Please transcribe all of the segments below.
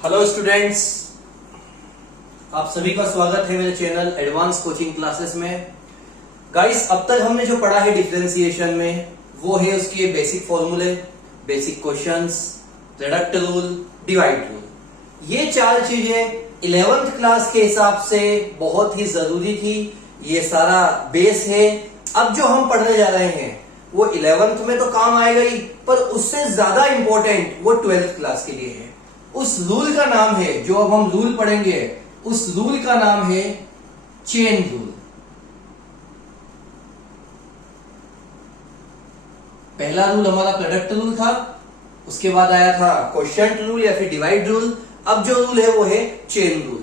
Hello students, आप सभी का स्वागत है मेरे चैनल एडवांस कोचिंग क्लासेस में। गाइस, अब तक हमने जो पढ़ा है डिफरेंशिएशन में वो है उसके बेसिक फॉर्मूले, basic questions, product rule, divide rule. ये चार चीजें 11th क्लास के हिसाब से बहुत ही जरूरी थी। ये सारा बेस है। अब जो हम पढ़ने जा रहे हैं वो 11th में तो काम आएगा ही, पर उससे ज्यादा इंपॉर्टेंट वो 12th क्लास के लिए है। उस रूल का नाम है, जो अब हम रूल पढ़ेंगे, उस रूल का नाम है चेन रूल। पहला रूल हमारा प्रोडक्ट रूल था, उसके बाद आया था क्वोशिएंट रूल या फिर डिवाइड रूल। अब जो रूल है वो है चेन रूल।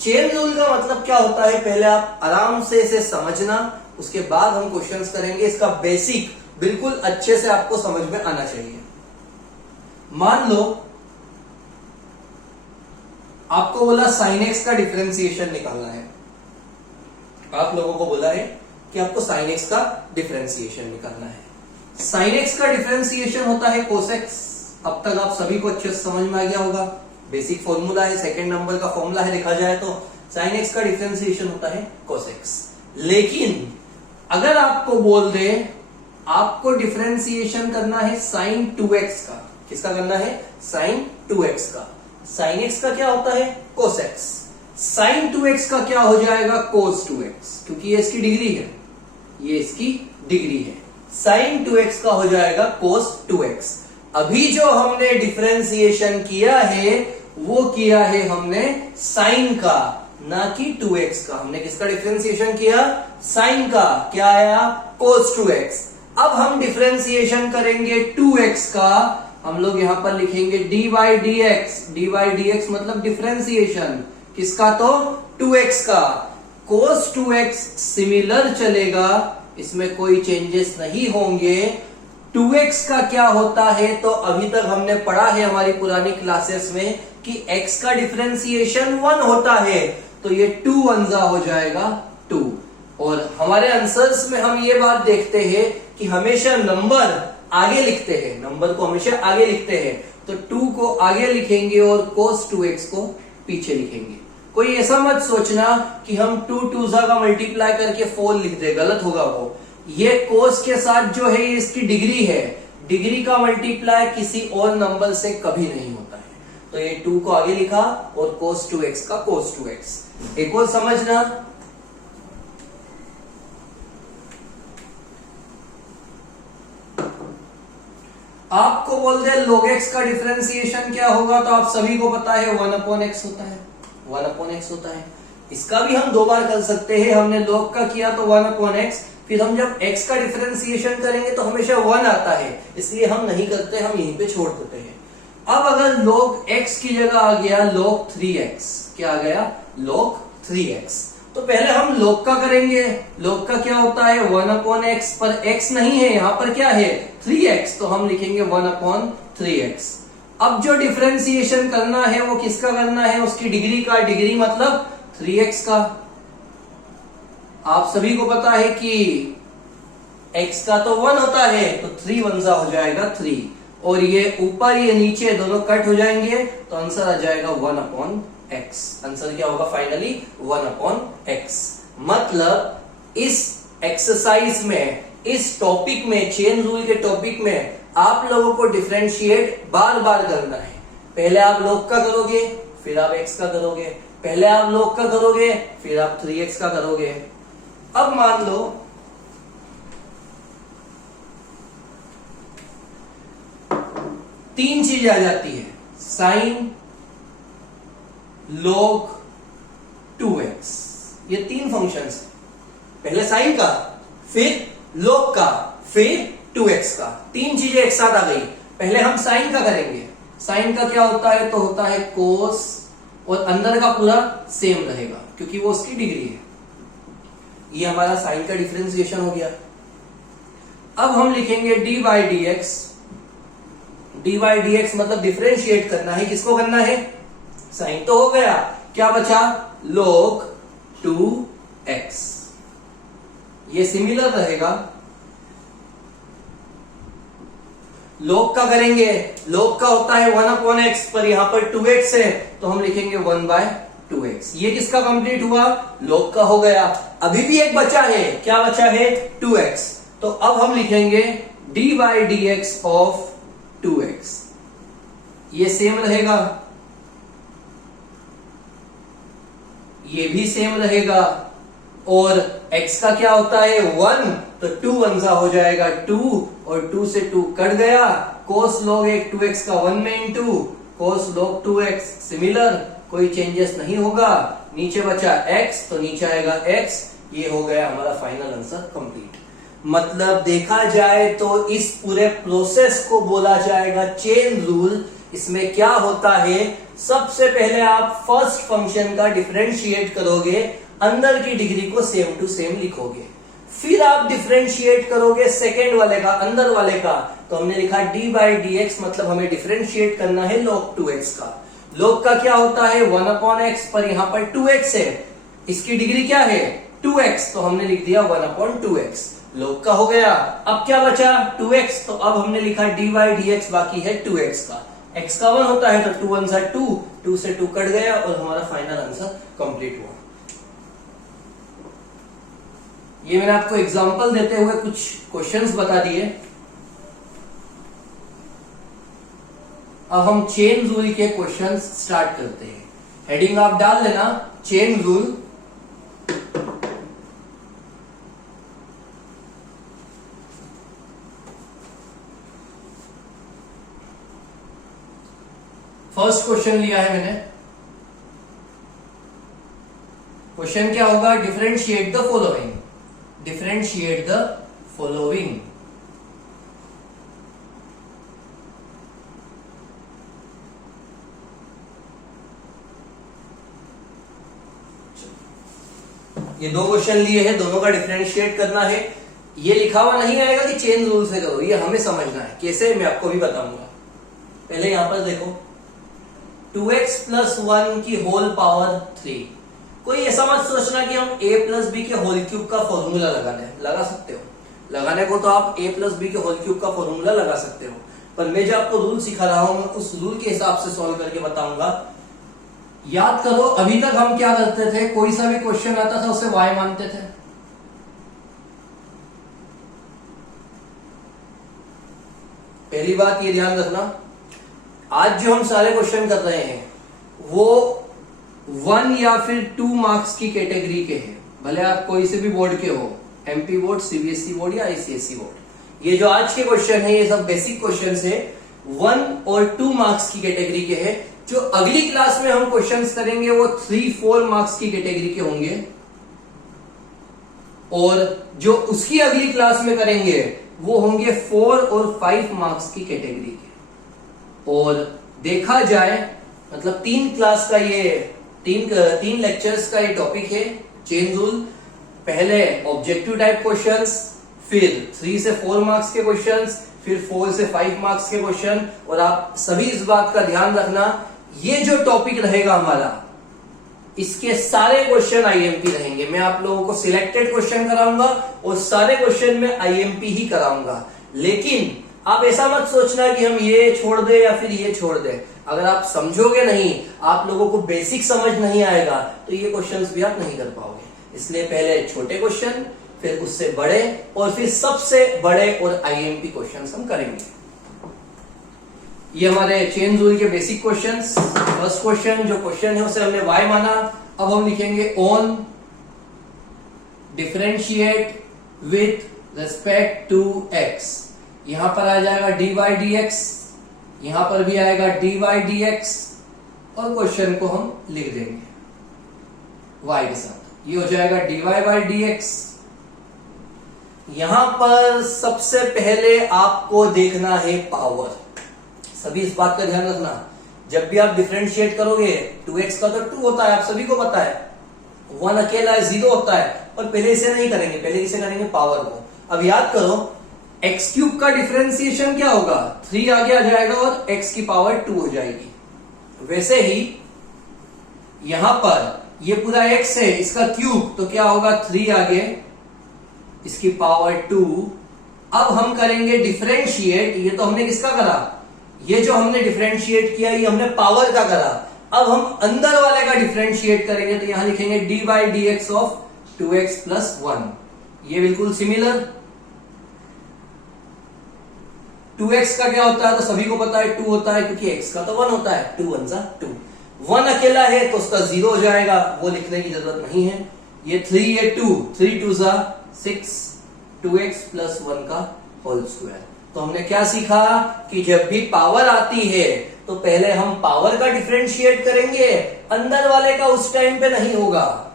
चेन रूल का मतलब क्या होता है, पहले आप आराम से इसे समझना, उसके बाद हम क्वेश्चंस करेंगे। इसका बेसिक बिल्कुल अच्छे से आपको समझ में आना चाहिए। मान लो आपको बोला sin x का डिफरेंशिएशन निकालना है। आप लोगों को बोला है कि आपको sin x का डिफरेंशिएशन निकालना है। sin x का डिफरेंशिएशन होता है cos x। अब तक आप सभी को अच्छे से समझ में आ गया होगा। बेसिक फॉर्मूला है, सेकंड नंबर का फॉर्मूला है, देखा जाए तो sin x का डिफरेंशिएशन होता है cos x। लेकिन अगर आपको बोल दे आपको डिफरेंशिएशन करना है sin 2x का, किसका करना है? sin 2x का। sin x का क्या होता है? cos x। sin 2x का क्या हो जाएगा? cos 2x, क्योंकि ये इसकी डिग्री है, ये इसकी डिग्री है। sin 2x का हो जाएगा cos 2x। अभी जो हमने डिफरेंशिएशन किया है वो किया है हमने sin का, ना कि 2x का। हमने किसका डिफरेंशिएशन किया? sin का। क्या आया? cos 2x। अब हम डिफरेंशिएशन करेंगे 2x का। हम लोग यहां पर लिखेंगे dy dx। dy dx मतलब डिफरेंशिएशन किसका? तो 2x का। cos 2x सिमिलर चलेगा, इसमें कोई चेंजेस नहीं होंगे। 2x का क्या होता है? तो अभी तक हमने पढ़ा है हमारी पुरानी क्लासेस में कि x का डिफरेंशिएशन 1 होता है, तो ये 2 1 हो जाएगा 2। और हमारे आंसर्स में हम ये बात देखते हैं कि हमेशा नंबर आगे लिखते हैं, नंबर को हमेशा आगे लिखते हैं। तो 2 को आगे लिखेंगे और cos 2x को पीछे लिखेंगे। कोई ऐसा मत सोचना कि हम 2 2 का मल्टीप्लाई करके 4 लिख दे, गलत होगा वो। ये cos के साथ जो है ये इसकी डिग्री है, डिग्री का मल्टीप्लाई किसी और नंबर से कभी नहीं होता है। तो ये 2 को आगे लिखा और cos 2x का cos 2x। एक और समझना, आपको बोल दे log x का डिफरेंशिएशन क्या होगा, तो आप सभी को पता है 1/x होता है। 1/x होता है। इसका भी हम 2 बार कर सकते हैं। हमने log का किया तो 1/x, फिर हम जब x का डिफरेंशिएशन करेंगे तो हमेशा 1 आता है, इसलिए हम नहीं करते, हम यहीं पे छोड़ देते हैं। अब अगर log x की जगह आ गया log 3x, क्या आ गया? log 3x। तो पहले हम log का करेंगे। log का क्या होता है? 1/x, पर x नहीं है, यहां पर क्या है? 3x, तो हम लिखेंगे 1/3x। अब जो डिफरेंशिएशन करना है वो किसका करना है? उसकी डिग्री का। डिग्री मतलब 3x का। आप सभी को पता है कि x का तो 1 होता है, तो 3 1 हो जाएगा 3, और ये ऊपर ये नीचे दोनों कट हो जाएंगे, तो आंसर आ जाएगा 1/x। आंसर क्या होगा फाइनली? 1/x। मतलब इस एक्सरसाइज में, इस टॉपिक में, चेन रूल के टॉपिक में आप लोगों को डिफरेंशिएट बार बार करना है। पहले आप log का करोगे, फिर आप x का करोगे, पहले आप log का करोगे, फिर आप 3x का करोगे। अब मान लो तीन चीजें आ जाती है, sin log 2x। ये 3 फंक्शंस है। पहले sin का, फिर log का, फिर 2x का। 3 चीजें एक साथ आ गई। पहले हम sin का करेंगे। sin का क्या होता है? तो होता है cos, और अंदर का पूरा सेम रहेगा क्योंकि वो उसकी डिग्री है। ये हमारा sin का डिफरेंशिएशन हो गया। अब हम लिखेंगे dy dx। dy dx मतलब डिफरेंशिएट करना है। किसको करना है? sin तो हो गया, क्या बचा? log 2x। ये सिमिलर रहेगा log का करेंगे, log का होता है 1/x, पर यहां पर 2x है तो हम लिखेंगे 1/2x। ये किसका कंप्लीट हुआ? log का हो गया। अभी भी एक बचा है, क्या बचा है? 2x। तो अब हम लिखेंगे d/dx ऑफ 2x। ये सेम रहेगा, ये भी सेम रहेगा, और x का क्या होता है? 1, तो 2 1 हो जाएगा 2, और 2 से 2 कट गया। cos log 2x का 1 में into cos log 2x, similar, कोई चेंजेस नहीं होगा। नीचे बचा x, तो नीचे आएगा x। ये हो गया हमारा फाइनल आंसर कंप्लीट। मतलब देखा जाए तो इस पूरे प्रोसेस को बोला जाएगा चेन रूल। इसमें क्या होता है, सबसे पहले आप फर्स्ट फंक्शन का डिफरेंशिएट करोगे, अंदर की डिग्री को सेम टू सेम लिखोगे, फिर आप डिफरेंशिएट करोगे सेकेंड वाले का, अंदर वाले का। तो हमने लिखा d/dx, मतलब हमें डिफरेंशिएट करना है log 2x का। log का क्या होता है? 1/x, पर यहां पर 2x है, इसकी डिग्री क्या है? 2x, तो हमने लिख दिया 1/2x। log का हो गया। अब क्या बचा? 2x, तो अब हमने लिखा d/dx, बाकी है 2x का। x का 1 होता है तो 2 1 2, 2 से 2 कट गया, और हमारा फाइनल आंसर कंप्लीट हुआ। ये मैंने आपको एग्जांपल देते हुए कुछ क्वेश्चंस बता दिए। अब हम चेन रूल के क्वेश्चंस स्टार्ट करते हैं। हेडिंग आप डाल लेना, चेन रूल। फर्स्ट क्वेश्चन लिया है मैंने। क्वेश्चन क्या होगा? Differentiate the following. Differentiate the following. ये दो क्वेश्चन लिए हैं, दोनों का डिफरेंशिएट करना है। ये लिखा हुआ नहीं आएगा कि चेन रूल से करो, ये हमें समझना है कैसे, मैं आपको भी बताऊंगा। पहले यहां पर देखो, 2x + 1 की होल पावर 3। कोई ऐसा मत सोचना कि हम a + b के होल क्यूब का फॉर्मूला लगा सकते हो। लगाने को तो आप a + b के होल क्यूब का फॉर्मूला लगा सकते हो, पर मैं जो आपको रूल सिखा रहा हूं, मैं उस रूल के हिसाब से सॉल्व करके बताऊंगा। याद करो, अभी तक हम क्या करते थे? कोई सा भी क्वेश्चन आता था उसे y मानते थे। पहली बात ये ध्यान रखना, आज जो हम सारे क्वेश्चन कर रहे हैं वो 1 या फिर 2 मार्क्स की कैटेगरी के हैं, भले आप कोई से भी बोर्ड के हो, एमपी बोर्ड, सीबीएसई बोर्ड या आईसीएसई बोर्ड। ये जो आज के क्वेश्चन है ये सब बेसिक क्वेश्चन है, 1 और 2 मार्क्स की कैटेगरी के हैं। जो अगली क्लास में हम क्वेश्चंस करेंगे वो 3-4 मार्क्स की कैटेगरी के होंगे, और जो उसकी अगली क्लास में करेंगे वो होंगे 4 और 5 मार्क्स की कैटेगरी के। और देखा जाए, मतलब 3 क्लास का ये 3 लेक्चर्स का ये टॉपिक है चेन रूल। पहले ऑब्जेक्टिव टाइप क्वेश्चंस, फिर 3 से 4 मार्क्स के क्वेश्चंस, फिर 4 से 5 मार्क्स के क्वेश्चन। और आप सभी इस बात का ध्यान रखना, ये जो टॉपिक रहेगा हमारा, इसके सारे क्वेश्चन आईएमपी रहेंगे। मैं आप लोगों को सिलेक्टेड क्वेश्चन कराऊंगा और सारे क्वेश्चन में आईएमपी ही कराऊंगा। लेकिन आप ऐसा मत सोचना कि हम ये छोड़ दे या फिर ये छोड़ दे। अगर आप समझोगे नहीं, आप लोगों को बेसिक समझ नहीं आएगा, तो ये क्वेश्चंस भी आप नहीं कर पाओगे। इसलिए पहले छोटे क्वेश्चन, फिर उससे बड़े, और फिर सबसे बड़े और आईएमपी क्वेश्चंस हम करेंगे। ये हमारे चेन रूल के बेसिक क्वेश्चंस। फर्स्ट क्वेश्चन जो क्वेश्चन है उसे हमने y माना। अब हम लिखेंगे on differentiate with respect to x। यहां पर आ जाएगा d/dx, यहां पर भी आएगा d/dx, और क्वेश्चन को हम लिख देंगे y के साथ। ये हो जाएगा dy/dx। यहां पर सबसे पहले आपको देखना है पावर। सभी इस बात का ध्यान रखना, जब भी आप डिफरेंशिएट करोगे, 2x का तो 2 होता है, आप सभी को पता है, 1 अकेला 0 होता है। और पहले इसे नहीं करेंगे, पहले इसे करेंगे पावर को। अब याद करो, x³ का डिफरेंशिएशन क्या होगा? 3 आगे आ जाएगा और x की पावर 2 हो जाएगी। वैसे ही यहां पर ये पूरा x है, इसका क्यूब, तो क्या होगा? 3 आगे, इसकी पावर 2, अब हम करेंगे डिफरेंशिएट। ये तो हमने किसका करा, ये जो हमने डिफरेंशिएट किया ये हमने पावर का करा। अब हम अंदर वाले का डिफरेंशिएट करेंगे, तो यहां लिखेंगे D by d x of 2x plus 1। ये बिल्कुल सिमिलर। 2x का क्या होता है, तो सभी को पता है 2 होता है, क्योंकि x का तो 1 होता है। 2 1 जा 2, 1 अकेला है तो उसका 0 हो जाएगा, वो लिखने की जरूरत नहीं है। ये 3 ये 2, 3 2 जा 6, 2x प्लस 1 का होल स्क्वायर। तो हमने क्या सीखा कि जब भी पावर आती है तो पहले हम पावर का डिफरेंशिएट करेंगे, अंदर वाले का उस टाइम पे नहीं होगा,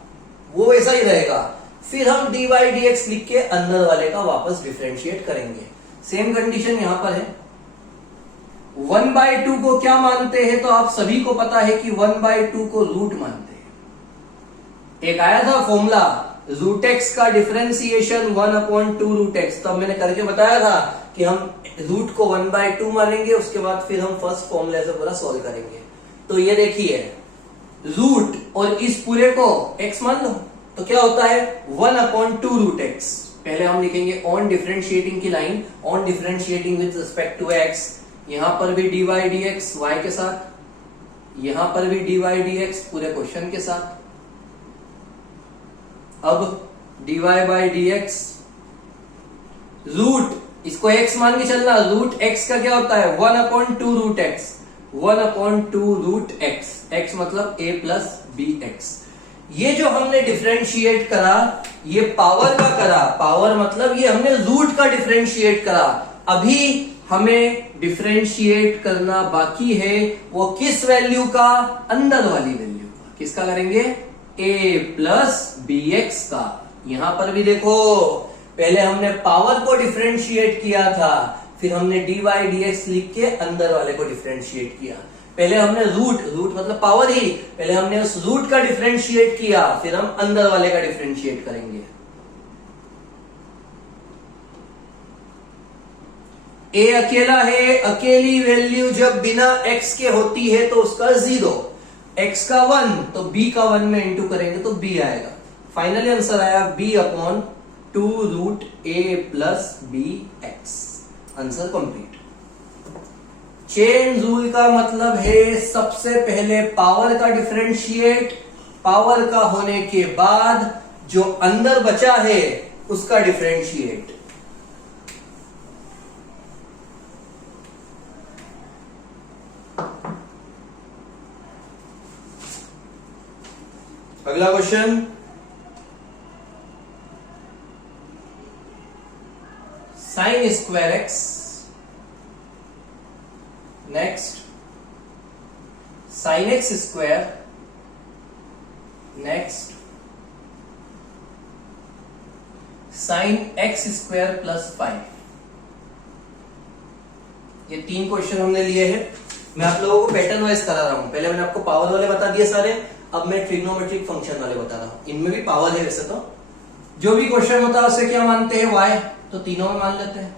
वो वैसा ही रहेगा। फिर हम डी बाई डी एक्स लिख के अंदर वाले का वापस डिफरेंशिएट करेंगे। सेम कंडीशन यहां पर है। 1/2 को क्या मानते हैं, तो आप सभी को पता है कि 1/2 को रूट मानते हैं। एक आया था फॉर्मूला रूट एक्स का डिफरेंशिएशन 1/2 रूट एक्स, तब मैंने करके बताया था कि हम रूट को 1/2 मानेंगे, उसके बाद फिर हम फर्स्ट फॉर्मूले से पूरा सॉल्व करेंगे। तो ये देखिए रूट और इस पूरे को x मान लो, तो क्या होता है 1/2 रूट एक्स। पहले हम लिखेंगे ऑन डिफरेंशिएटिंग की line, on differentiating with respect to x। यहां पर भी dy dx y के साथ, यहां पर भी dy dx पूरे क्वेश्चन के साथ। अब dy बाई dx रूट, इसको x मान के चलना, रूट x का क्या होता है 1/2 root x, 1/2 root x, x मतलब a प्लस बी एक्स। ये जो हमने डिफरेंशिएट करा ये पावर का करा, पावर मतलब ये हमने रूट का डिफरेंशिएट करा। अभी हमें डिफरेंशिएट करना बाकी है, वो किस वैल्यू का, अंदर वाली वैल्यू का। किसका करेंगे, a प्लस बी एक्स का। यहां पर भी देखो पहले हमने पावर को डिफरेंशिएट किया था, फिर हमने डी बाई डी एक्स लिख के अंदर वाले को डिफरेंशिएट किया। पहले हमने रूट, रूट मतलब पावर ही, पहले हमने उस रूट का डिफरेंशिएट किया, फिर हम अंदर वाले का डिफरेंशिएट करेंगे। ए अकेला है, अकेली वैल्यू जब बिना x के होती है तो उसका 0, x का 1 तो b का 1 में इंटू करेंगे तो b आएगा। फाइनली आंसर आया b/2 root a plus B x. Answer complete. Chain rule का मतलब है सबसे पहले पावर का डिफरेंशिएट, पावर का होने के बाद जो अंदर बचा है उसका डिफरेंशिएट। अगला question, sine square x. Next sine x square. Next sine x square plus 5। ये 3 क्वेश्चन हमने लिए हैं। मैं आप लोगों को पैटर्न वाइज करा रहा हूं। पहले मैंने आपको पावर वाले बता दिए सारे, अब मैं ट्रिग्नोमेट्रिक फंक्शन वाले बता रहा हूं। इनमें भी पावर है वैसे तो, जो भी क्वेश्चन होता है उसे क्या मानते हैं, y, तो तीनों में मान लेते हैं।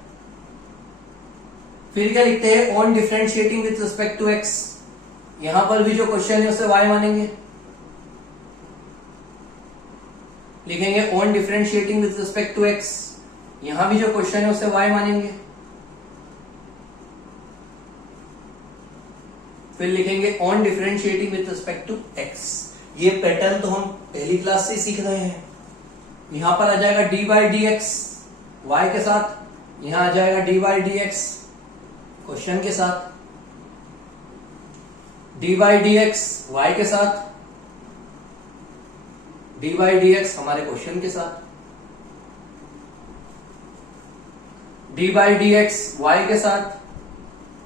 फिर क्या लिखते हैं, on differentiating with respect to x। यहां पर भी जो क्वेश्चन है उसे y मानेंगे, लिखेंगे on differentiating with respect to x। यहां भी जो क्वेश्चन है उसे y मानेंगे, फिर लिखेंगे on differentiating with respect to x। ये पैटर्न तो हम पहली क्लास से सीख रहे हैं। यहां पर आ जाएगा d by d x y के साथ, यहां आ जाएगा d by d x question के साथ, d by d x y के साथ, डी बाई डी एक्स हमारे क्वेश्चन के साथ, d by d x y के साथ,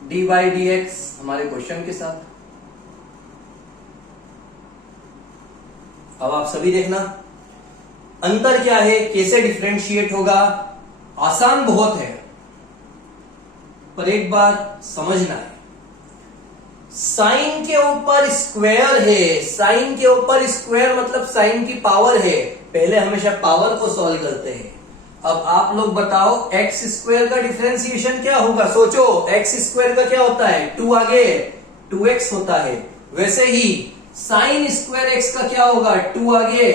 डी बाई डी एक्स हमारे क्वेश्चन के साथ। अब आप सभी देखना अंतर क्या है, कैसे डिफरेंशिएट होगा। आसान बहुत है पर एक बार समझना है। साइन के ऊपर स्क्वायर है, साइन के ऊपर स्क्वायर मतलब साइन की पावर है। पहले हमेशा पावर को सॉल्व करते हैं। अब आप लोग बताओ एक्स स्क्वायर का डिफरेंशिएशन क्या होगा। सोचो एक्स स्क्वायर का क्या होता है, 2 आगे 2x होता है। वैसे ही साइन स्क्वायर एक्स का क्या होगा, 2 आगे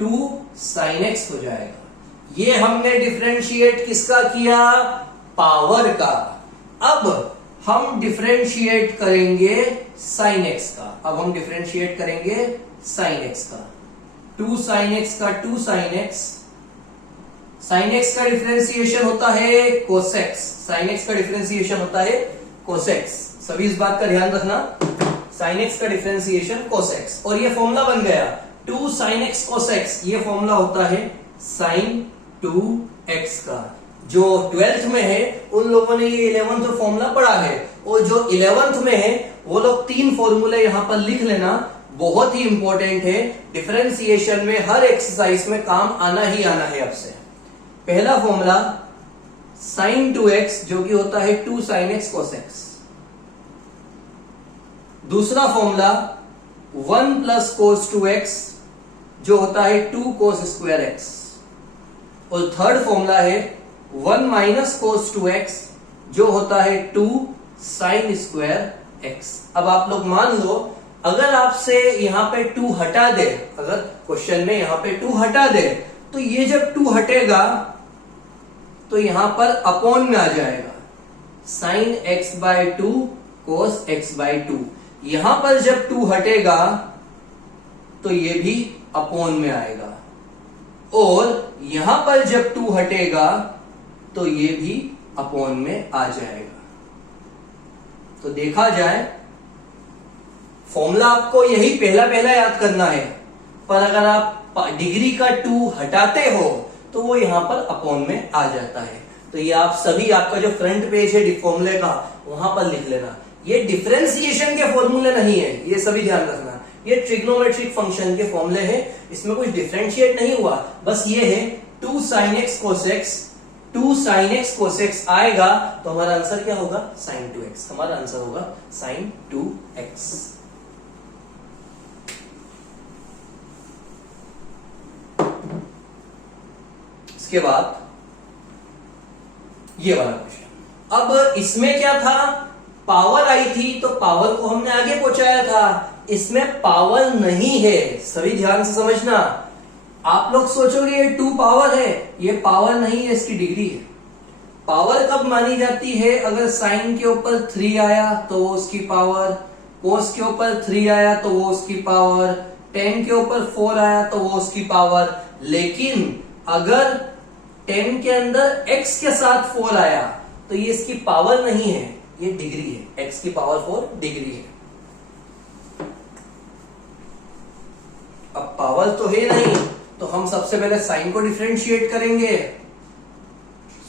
2 sin x हो जाएगा। ये हमने डिफरेंशिएट किसका किया? पावर का। अब हम डिफरेंशिएट करेंगे साइन एक्स का। अब हम डिफरेंशिएट करेंगे साइन एक्स का। 2 साइन एक्स का 2 साइन एक्स। साइन एक्स का डिफरेंशिएशन होता है कोसेक्स। साइन एक्स का डिफरेंशिएशन होता है कोसेक्स। सभी इस बात का ध्यान रखना, साइन एक्स का डिफरेंशिएशन कोसेक्स। और ये फॉर्मूला बन गया 2 साइन एक्स कोसेक्स। ये फॉर्मूला होता है साइन 2x का। जो 12th में है उन लोगों ने ये 11th फॉर्मूला पढ़ा है, और जो 11th में है वो लोग 3 फॉर्मूले यहां पर लिख लेना, बहुत ही इंपॉर्टेंट है। डिफरेंशिएशन में हर एक्सरसाइज में काम आना ही आना है आपसे। पहला फॉर्मूला साइन 2x जो कि होता है 2 साइन एक्स कोसेक्स। दूसरा फॉर्मूला 1 प्लस कोस 2x जो होता है 2 कोस स्क्वायर एक्स। और थर्ड फॉर्मूला है 1 माइनस कोस 2x जो होता है 2 साइन स्क्वायर एक्स। अब आप लोग मान लो, अगर आपसे यहां पे 2 हटा दे, अगर क्वेश्चन में यहां पे 2 हटा दे, तो ये जब 2 हटेगा तो यहां पर अपॉन में आ जाएगा sine x by 2 cos x by 2। यहां पर जब 2 हटेगा तो ये भी अपॉन में आएगा, और यहां पर जब 2 हटेगा तो ये भी अपॉन में आ जाएगा। तो देखा जाए फॉर्मूला आपको यही पहला पहला याद करना है, पर अगर आप डिग्री का 2 हटाते हो तो वो यहां पर अपॉन में आ जाता है। तो ये आप सभी, आपका जो फ्रंट पेज है फॉर्मूले का, वहां पर लिख लेना। ये डिफरेंशिएशन के फॉर्मूले नहीं है, ये सभी ध्यान रखना। ये ट्रिग्नोमेट्रिक फंक्शन के फॉर्मूले हैं, इसमें कुछ डिफरेंशिएट नहीं हुआ, बस ये है 2 साइन एक्स कोसेक्स। 2 साइन एक्स कोसेक्स आएगा तो हमारा आंसर क्या होगा? Sign 2x। हमारा आंसर होगा साइन 2x। इसके बाद ये वाला क्वेश्चन। अब इसमें क्या था? पावर आई थी तो पावर को हमने आगे पहुंचाया था। इसमें पावर नहीं है, सभी ध्यान से समझना। आप लोग सोचोगे ये 2 पावर है, ये पावर नहीं है, इसकी डिग्री है। पावर कब मानी जाती है? अगर साइन के ऊपर 3 आया तो वो उसकी पावर, कोस के ऊपर 3 आया तो वो उसकी पावर, टेन के ऊपर 4 आया तो वो उसकी पावर। लेकिन अगर 10 के अंदर x के साथ 4 आया तो ये इसकी पावर नहीं है, ये डिग्री है। x की पावर 4 डिग्री है। अब पावर तो है नहीं, तो हम सबसे पहले साइन को डिफरेंशिएट करेंगे।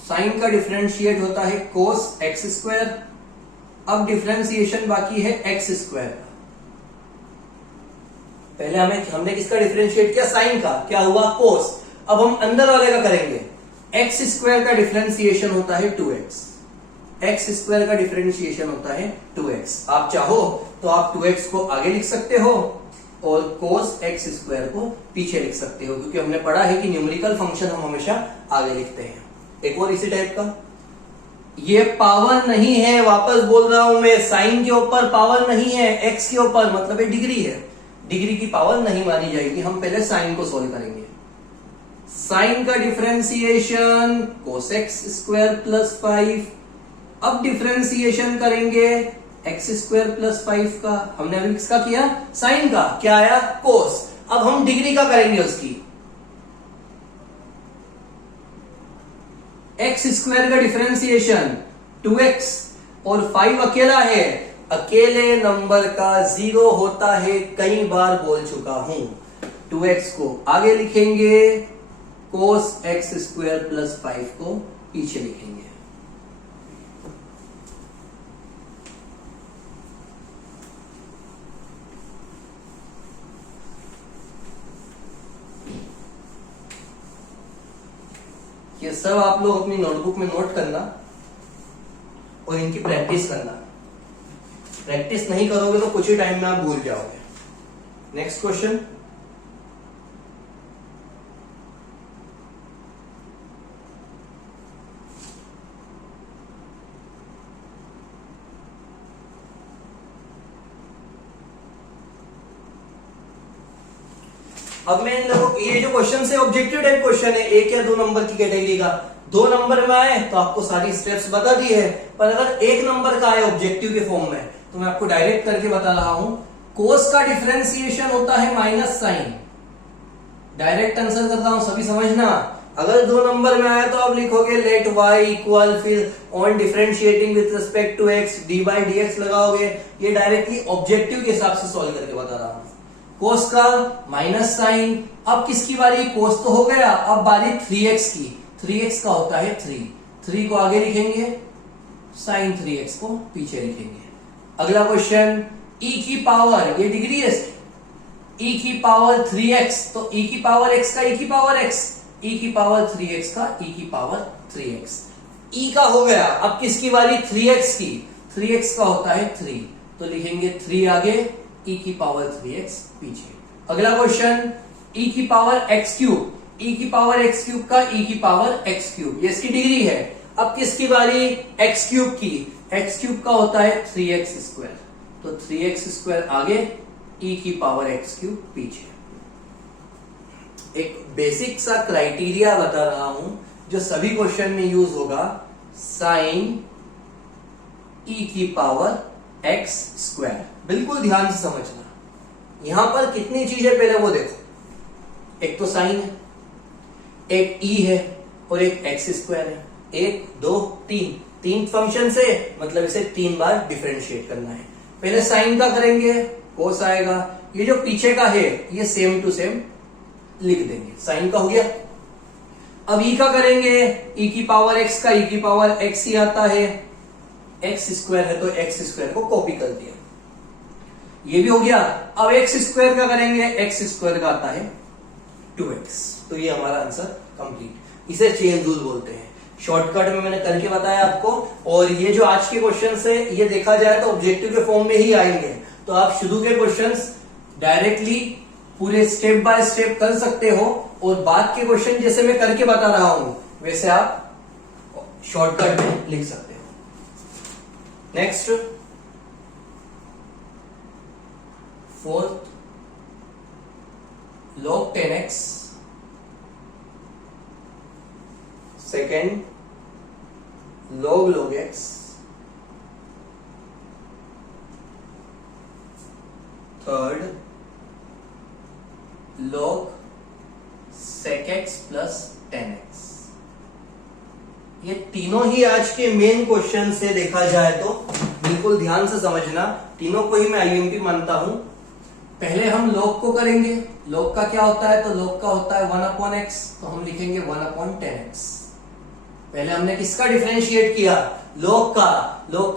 साइन का डिफरेंशिएट होता है कोस एक्स स्क्वायर। अब डिफरेंशिएशन बाकी है एक्स स्क्वायर का। पहले हमने किसका डिफरेंशिएट किया? साइन का। क्या हुआ? कोस। अब हम अंदर वाले का करेंगे। एक्स स्क्वायर का डिफरेंशिएशन होता है 2x। एक्स स्क्वायर का डिफरेंशिएशन होता है 2x। आप चाहो तो आप 2x को आगे लिख सकते हो और cos x स्क्वायर को पीछे लिख सकते हो, क्योंकि हमने पढ़ा है कि न्यूमेरिकल फंक्शन हम हमेशा आगे लिखते हैं। एक और इसी टाइप का, ये पावर नहीं है, वापस बोल रहा हूं मैं, साइन के ऊपर पावर नहीं है, x के ऊपर, मतलब ये डिग्री है। डिग्री की पावर नहीं मानी जाएगी। हम पहले साइन को सोल्व करेंगे। साइन का differentiation cos x square plus 5। अब डिफरेंशिएशन करेंगे एक्स स्क्वायर प्लस 5 का। हमने अभी किसका किया? साइन का। क्या आया? कोस। अब हम डिग्री का करेंगे उसकी। एक्स स्क्वायर का डिफरेंशिएशन 2x और 5 अकेला है। अकेले नंबर का 0 होता है, कई बार बोल चुका हूं। 2x को आगे लिखेंगे, कोस एक्स स्क्वायर प्लस 5 को पीछे लिखेंगे। ये सब आप लोग अपनी नोटबुक में नोट करना और इनकी प्रैक्टिस करना। प्रैक्टिस नहीं करोगे तो कुछ ही टाइम में आप भूल जाओगे। Next question. अब मैं इन लोगों ये जो क्वेश्चन है ऑब्जेक्टिव टाइप क्वेश्चन है, 1 या 2 नंबर की कैटेगरी का, 2 नंबर में आए तो आपको सारी स्टेप्स बता दी है, पर अगर 1 नंबर का आए ऑब्जेक्टिव के फॉर्म में तो मैं आपको डायरेक्ट करके बता रहा हूं, कोस का डिफरेंशिएशन होता है माइनस साइन। डायरेक्ट आंसर करता हूं, सभी समझना। अगर 2 नंबर में आया तो आप लिखोगे लेट y इक्वल, फिर on differentiating with respect to x dy dx लगाओगे। ये डायरेक्टली ऑब्जेक्टिव के हिसाब से सॉल्व करके बता रहा हूं। कोस का माइनस साइन, अब किसकी बारी, कोस तो हो गया, अब बारी 3x की। 3x का होता है 3 को आगे लिखेंगे, साइन 3x को पीछे लिखेंगे। अगला क्वेश्चन, e की पावर, ये डिग्री है, e की पावर 3x, तो e की पावर x का e की पावर x, e की पावर 3x का e की पावर 3x। e का हो गया, अब किसकी बारी, 3x की। 3x का होता है 3, तो लिखेंगे 3 आगे, e की पावर 3x पीछे। अगला क्वेश्चन, e की पावर x क्यूब, e की पावर x क्यूब का e की पावर x क्यूब, ये इसकी डिग्री है। अब किसकी बारी, x क्यूब की। x क्यूब का होता है 3x स्क्वायर, तो 3x स्क्वायर आगे, e की पावर x क्यूब पीछे। एक बेसिक सा क्राइटेरिया बता रहा हूं जो सभी क्वेश्चन में यूज होगा, साइन e की पावर x स्क्वायर। बिल्कुल ध्यान से समझना, यहां पर कितनी चीजें पहले वो देखो, एक तो साइन है, एक e है और एक x स्क्वायर है। 1 2 3 फंक्शन से, मतलब इसे 3 बार डिफरेंशिएट करना है। पहले साइन का करेंगे, कोस आएगा, ये जो पीछे का है ये सेम टू सेम लिख देंगे, साइन का हो गया। अब e का करेंगे, e की पावर x का e की पावर x ही आता है, x स्क्वायर है तो x स्क्वायर को कॉपी कर दिया, ये भी हो गया। अब x स्क्वायर का करेंगे, x स्क्वायर का आता है 2x, तो ये हमारा आंसर कंप्लीट। इसे चेन रूल बोलते हैं, शॉर्टकट में मैंने करके बताया आपको। और ये जो आज के क्वेश्चंस है, ये देखा जाए तो ऑब्जेक्टिव के फॉर्म में ही आएंगे, तो आप शुरू के क्वेश्चंस डायरेक्टली पूरे स्टेप बाय स्टेप कर सकते हो, और बाद के क्वेश्चन जैसे मैं करके बता रहा हूं वैसे आप शॉर्टकट में लिख सकते हो। Next, fourth, log 10x, second log x, third log sec x plus 10x। ये तीनों ही आज के मेन क्वेश्चन से देखा जाए तो बिल्कुल ध्यान से समझना, तीनों को ही मैं आईएमपी मानता हूं। पहले हम log को करेंगे, log का क्या होता है, तो log का होता है 1/x, तो हम लिखेंगे 1/10x। पहले हमने किसका डिफरेंशिएट किया, log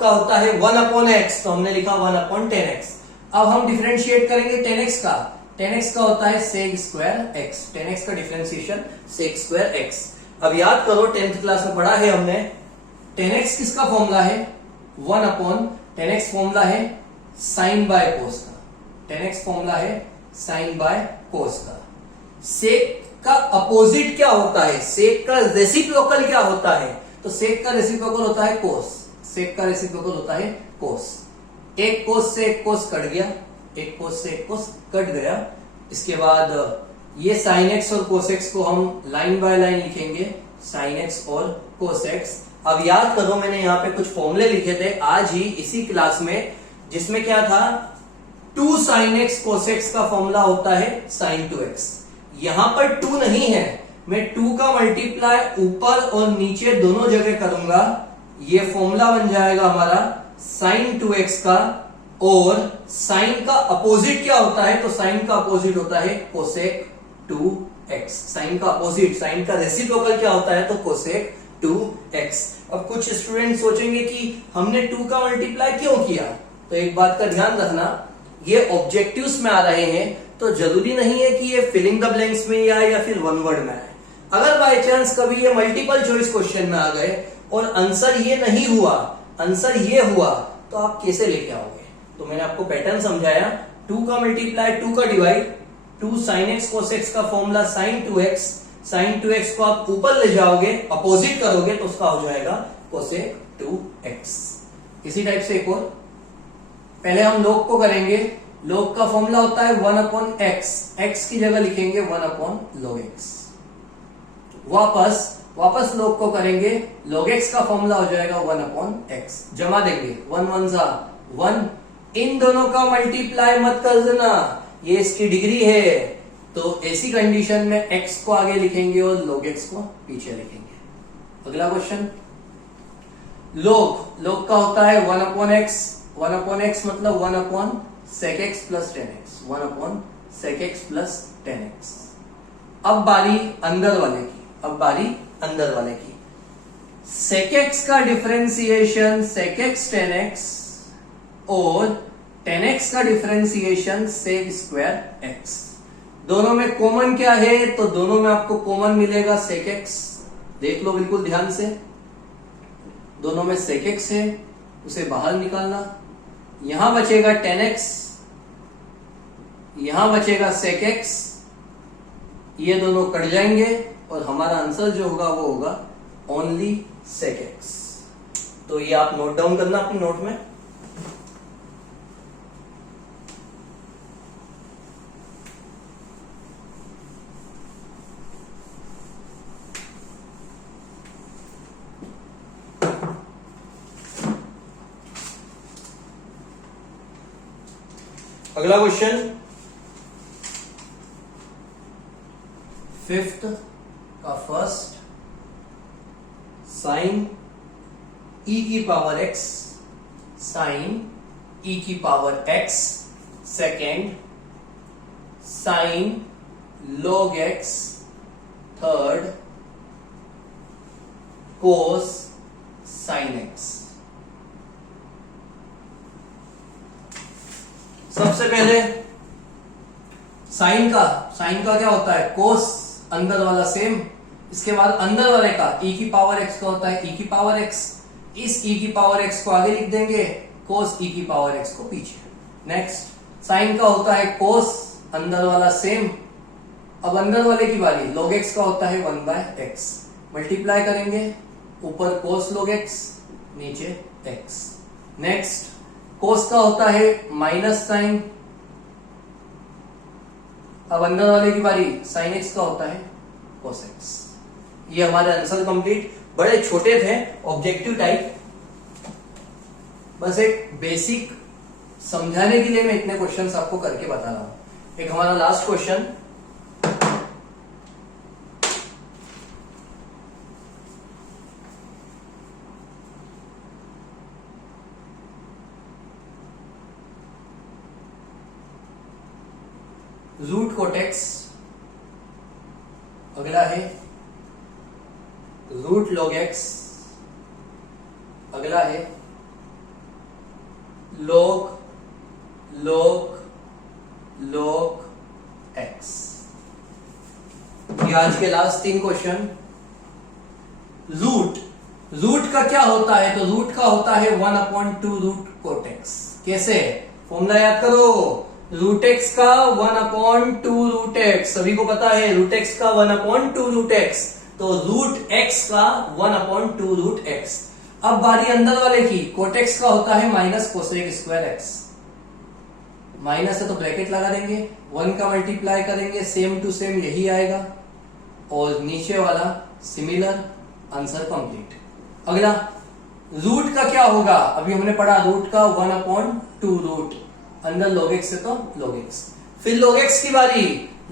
का होता है 1/x, तो हमने लिखा 1/10x। अब हम डिफरेंशिएट करेंगे 10x का, 10x का होता है sec स्क्वायर x, 10x का डिफरेंशिएशन sec स्क्वायर x। अब याद करो 10th क्लास में पढ़ा है हमने, 10x किसका फॉर्मूला है, 1/10x फॉर्मूला है साइन बाय कोस का, 10x फॉर्मूला है साइन बाय कोस का। सेक का अपोजिट क्या होता है, सेक का रेसिप्रोकल क्या होता है, तो सेक का रेसिप्रोकल होता है कोस, सेक का रेसिप्रोकल होता है कोस। एक कोस से एक कोस कट गया, एक कोस से एक कोस कट गया। इसके बाद ये साइन एक्स और कोस एक्स को हम लाइन बाय लाइन लिखेंगे, साइन एक्स और कोस एक्स। अब याद करो मैंने यहाँ पे कुछ फॉर्मूले लिखे थे आज ही इसी क्लास में, जिसमें क्या था, 2 sin x cos x का फॉर्मूला होता है sin 2x। यहां पर 2 नहीं है, मैं 2 का मल्टीप्लाई ऊपर और नीचे दोनों जगह करूंगा, ये फॉर्मूला बन जाएगा हमारा sin 2x का। और साइन का अपोजिट क्या होता है, तो साइन का अपोजिट होता है कोसेक 2x। साइन का अपोजिट, साइन का रेसिप्रोकल क्या होता है, तो कोसेक 2x। अब कुछ स्टूडेंट सोचेंगे कि हमने 2 का मल्टीप्लाई क्यों किया, तो एक बात का ध्यान रखना, ये ऑब्जेक्टिव्स में आ रहे हैं तो जरूरी नहीं है कि ये फिलिंग द ब्लैंक्स में या फिर वन वर्ड में आए। अगर बाय चांस कभी ये मल्टीपल चॉइस क्वेश्चन में आ गए और आंसर ये नहीं हुआ, आंसर ये हुआ, तो आप कैसे लेके आओगे। तो मैंने आपको पैटर्न समझाया, 2 का मल्टीप्लाई 2 का divide, 2 sin x cos x का formula sin 2x, sin 2x को आप ऊपर ले जाओगे, अपोजिट करोगे तो उसका हो जाएगा cosec 2x। इसी टाइप से एक और, पहले हम log को करेंगे, log का फॉर्मूला होता है 1 अपॉन एक्स, एक्स की जगह लिखेंगे 1 अपॉन log x। वापस log को करेंगे, log x का फॉर्मूला हो जाएगा 1 अपॉन एक्स, जमा देंगे 1 1 जा 1, इन दोनों का मल्टीप्लाई मत कर देना, ये इसकी डिग्री है, तो ऐसी कंडीशन में x को आगे लिखेंगे और log x को पीछे लिखेंगे। अगला क्वेश्चन, log का होता है 1 अपॉन एक्स, 1 अपॉन एक्स मतलब 1 upon sec x plus 10x, 1 upon sec x plus 10x। अब बारी अंदर वाले की, sec x का डिफरेंशिएशन sec x 10x और 10x का डिफरेंशिएशन sec स्क्वायर x। दोनों में कॉमन क्या है, तो दोनों में आपको कॉमन मिलेगा sec x, देख लो बिल्कुल ध्यान से, दोनों में sec x है, उसे बाहर निकालना, यहां बचेगा 10x, यहां बचेगा sec x, ये दोनों कट जाएंगे और हमारा आंसर जो होगा वो होगा ओनली sec x। तो ये आप नोट डाउन करना अपनी नोट में। अगला क्वेश्चन, फिफ्थ का फर्स्ट, साइन e की पावर x, साइन e की power x, second sine log x, third cos sine x। सबसे पहले साइन का क्या होता है, कोस, अंदर वाला सेम, इसके बाद अंदर वाले का e की पावर x का होता है e की पावर x, इस e की पावर x को आगे लिख देंगे, कोस e की पावर x को पीछे। नेक्स्ट साइन का होता है कोस, अंदर वाला सेम, अब अंदर वाले की बारी, log x का होता है 1 बाय एक्स, मल्टीप्लाई करेंगे, ऊपर कोस log x, नीचे x। नेक्स्ट कोस का होता है माइनस साइन, अब अंदर वाले की बारी, साइन x का होता है कोस x। ये हमारे आंसर कंप्लीट, बड़े छोटे थे, ऑब्जेक्टिव टाइप, बस एक बेसिक समझाने के लिए मैं इतने क्वेश्चंस आपको करके बता रहा हूं। एक हमारा लास्ट क्वेश्चन, रूट कोटेक्स, अगला है रूट log x, अगला है log x। ये आज के लास्ट 3 क्वेश्चन। रूट का क्या होता है, तो रूट का होता है 1/2 रूट कोटेक्स। कैसे, फॉर्मूला याद करो, रूट एक्स का 1/2 रूट एक्स, सभी को पता है रूट एक्स का 1/2 रूट एक्स, तो रूट एक्स का 1/2 रूट एक्स। अब बारी अंदर वाले की, कोटेक्स का होता है minus cosec square x, minus है तो ब्रैकेट लगा देंगे, 1 का मल्टीप्लाई करेंगे, सेम टू सेम यही आएगा, और नीचे वाला सिमिलर, आंसर कंप्लीट। अगला रूट का क्या होगा, अभी हमने पढ़ा रूट का 1/2 रूट, अंदर log x है तो log x। फिर log x की बारी,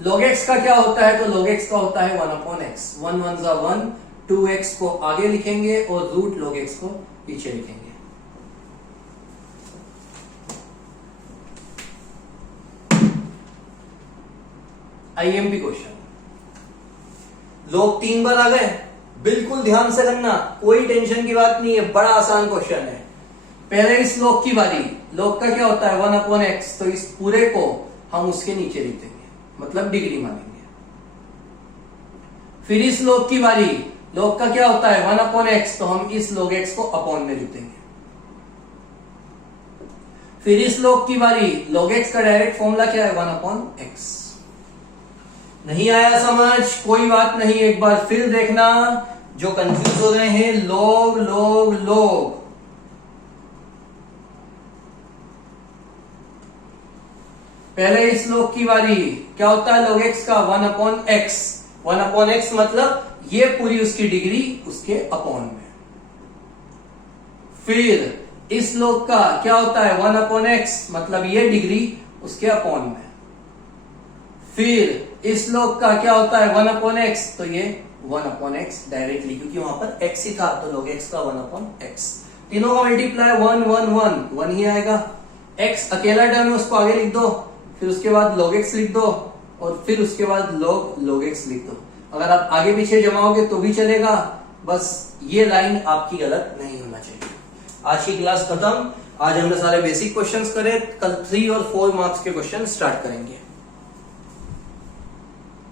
log x का क्या होता है, तो log x का होता है 1/x, 1 1 जा 1, 2x को आगे लिखेंगे और रूट log x को पीछे लिखेंगे। आईएमपी क्वेश्चन, लोग 3 बार आ गए, बिल्कुल ध्यान से करना, कोई टेंशन की बात नहीं है, बड़ा आसान क्वेश्चन है। पहले इस log की बारी, log का क्या होता है 1/x, तो इस पूरे को हम उसके नीचे लिख देंगे, मतलब डिग्री मानेंगे। फिर इस log की बारी, log का क्या होता है 1/x, तो हम इस log x को अपॉन में लिख देंगे। फिर इस log की बारी, log x का डायरेक्ट फॉर्मूला क्या है 1/x। नहीं आया समझ, कोई बात नहीं, एक बार फिर देखना, जो कंफ्यूज हो रहे हैं, log पहले इस लोग की बारी, क्या होता है log x का 1/x, 1/x मतलब ये पूरी उसकी डिग्री उसके अपॉन में। फिर इस लोग का क्या होता है 1/x मतलब ये डिग्री उसके अपॉन में। फिर इस लोग का क्या होता है 1/x, तो ये 1/x डायरेक्टली, क्योंकि वहां पर x ही था तो log x का 1/x। तीनों का मल्टीप्लाई 1 1 1 1 ही आएगा। x अकेला टर्म है उसको आगे लिख दो, फिर उसके बाद log x लिख दो और फिर उसके बाद log x लिख दो। अगर आप आगे पीछे जमाओगे तो भी चलेगा, बस ये लाइन आपकी गलत नहीं होना चाहिए। आज की क्लास खत्म। आज हमने सारे बेसिक क्वेश्चंस करे, कल 3 और 4 मार्क्स के क्वेश्चन स्टार्ट करेंगे।